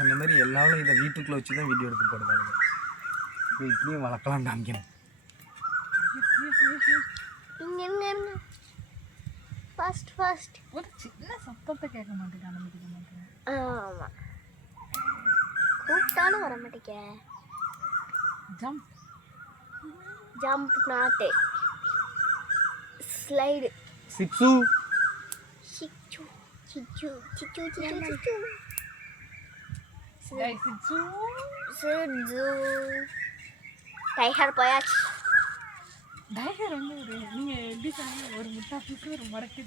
சொன்ன மாதிரி எல்லாரும் இதை வீட்டுக்குள்ளே வச்சு தான் வீடியோ எடுத்து போடுறாங்க. இப்போ இப்படியும் வளர்க்கலாம் காமிக்கணும். ஃபர்ஸ்ட் ஒரு சின்ன சத்தத்தை கேட்க மாட்டேன். ஆமாம், கூப்பிட்டாலும் வர மாட்டேங்கிறேன். ஜம்ப் நாட்டு ஸ்லைடு. சிச்சு சிச்சு சிச்சு சிச்சு சிச்சு சிச்சு சிச்சு டைகர் போயாச்சு. டைகர் வந்து ஒரு நீங்கள் எப்படி சொன்னீங்க, ஒரு முட்டா பீஸ் ஒரு மரட்டு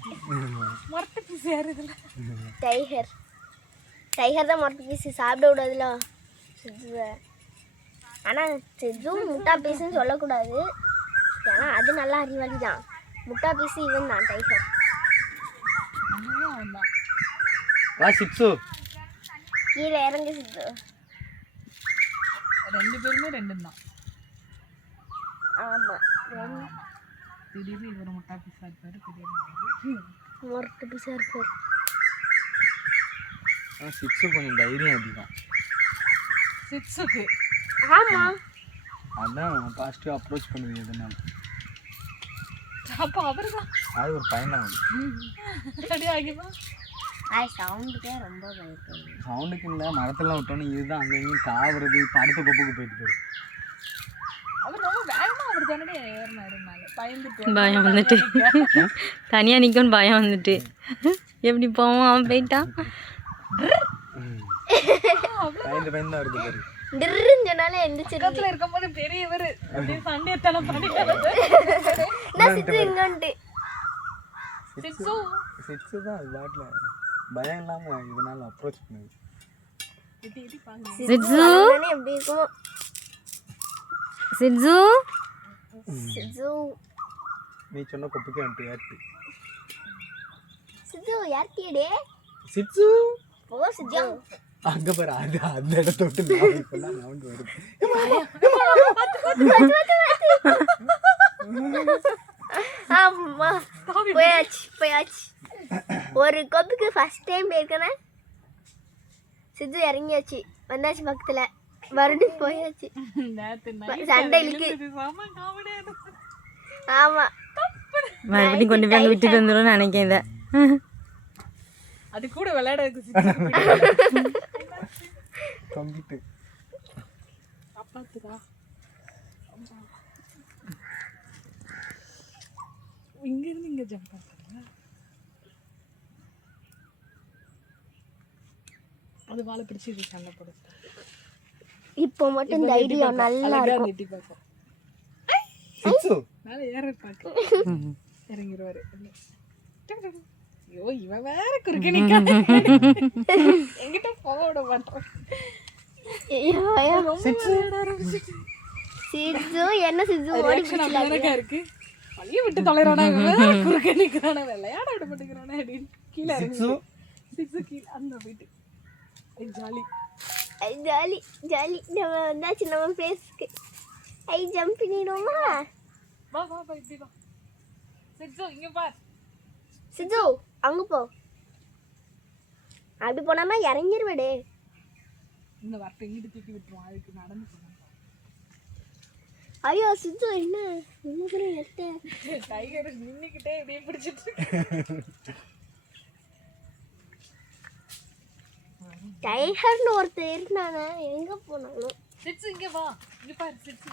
பீஸ் யார் இதில்? டைகர் தான் மரட்டு பீஸ் சாப்பிட விடாதுல சிஜுவை. ஆனால் சிஜு முட்டா பீஸுன்னு சொல்லக்கூடாது, ஏன்னா அது நல்லா அறிவாளி தான். முட்டா பீஸ் இவன் தான் டைகர். வா சிச்சு, கீழே இறங்கு சிஜு. ரெண்டு பேருமே ரெண்டு தான். ஆமாம், திடீர்னு இவர் முட்டா பீஸாக இருப்பார், திடீர்னு மரட்டு பீஸாக இருப்பார். சிச்சு கொஞ்சம் தைரியம் அதிகம் சிக்ஸுக்கு. ஆமாம், அதான் பாசிட்டிவ் அப்ரோச் பண்ணுது எதுனாலும். அப்போ அவர் தான் அது ஒரு பயணம். ரெடி ஆகிப்பா. அது சவுண்டுக்கே ரொம்ப பயப்படுது. சவுண்டுக்கு இல்லை, மரத்தெல்லாம் விட்டோன்னு இதுதான் அங்கே இங்கேயும் தாவுறது. இப்போ அடுத்த கொப்புக்கு போயிட்டு போயிரு. அவர் ரொம்ப வேகமாக அவர் தானே ஏறினாரு மேலே. பயந்துட்டு பயம் வந்துட்டு தனியாக நிற்கணும், பயம் வந்துட்டு எப்படி போவோம். அவன் போயிட்டான், பயந்து வருது பாரு. டிர்ன்னு சொன்னாலே எந்திரிச்சிருக்கு. பக்கத்தில் இருக்கும்போது பெரியவர் அப்படியே சண்டே தலை பண்ணிக்கிறது. நான் சித்து இங்கோன்ட்டு சிச்சு தான் அது பாட்டில் பயம் இல்லாமல் இதனால அப்ரோச் பண்ணுது. சிட்சு எப்படி இருக்கும்? சிட்சு சிஜு நீ சொன்ன கொப்புக்கே வந்துட்டு ஏற்று. சிஜு யார்த்தியடே? சிச்சு ஓ சிஜு அங்கே பாரு, அது அந்த இடத்த விட்டு நான் நவுண்டு வருது. ஆமா, போயாச்சு. ஒரு கொப்புக்கு ஃபர்ஸ்ட் டைம் போயிருக்கேன். சிஜு இறங்கியாச்சு, வந்தாச்சு பக்கத்தில், மறுபடியும் போயாச்சு. சண்டைக்கு ஆமா, மறுபடியும் கொண்டு போய் அங்கே விட்டுட்டு வந்துடும் நினைக்கிறேன். இதை அது கூட விளையாடுறதுக்கு தொங்கிட்டு காப்பாத்துதா. இங்கிருந்து இங்கே ஜம்ப் பண்ணுறீங்க. அது வாழை பிடிச்சி சண்டை போடுது. இப்போ மட்டும் தைரியம் நல்லா இருக்கும். எட்டி பார்க்கும். சிச்சு மேலே ஏற பார்க்க இறங்கிடுவாரு. ஐயோ, இவன் வேற குறுக்க நிற்காத, எங்கிட்ட போக விட மாட்டான். சிஜு என்ன சிஜு ஓடி இருக்கு, பள்ளிய விட்டு தொலைறானா, குறுக்க நிற்கிறானா, விளையாட விட மாட்டேங்கிறானா அப்படின்னு கீழே சிச்சு சிக்ஸு கீழே அந்த போயிட்டு ஜாலி ஜாலி ஜாலி. நம்ம வந்தாச்சு நம்ம பிளேஸ்க்கு. ஐ ஜம்ப் பண்ணிடுவோமா? வா வா வா, இப்படி வா. சிக்ஸு இங்கே பார். சிஜு அங்கே போ. அப்படி போனாமா இறங்கிடுவேடே. இந்த வார்த்தை இங்கிட்டு தூக்கி விட்டுருவோம், அதுக்கு நடந்து போகணும். ஐயோ சிஜு என்ன எடுத்த டைகர் நின்றுக்கிட்டே இப்படியே பிடிச்சிட்டு. டைகர்னு ஒருத்தர் இருந்தாங்க, எங்கே போனாலும். சிக்ஸு இங்கே வா, இங்கே பாரு சிக்ஸு.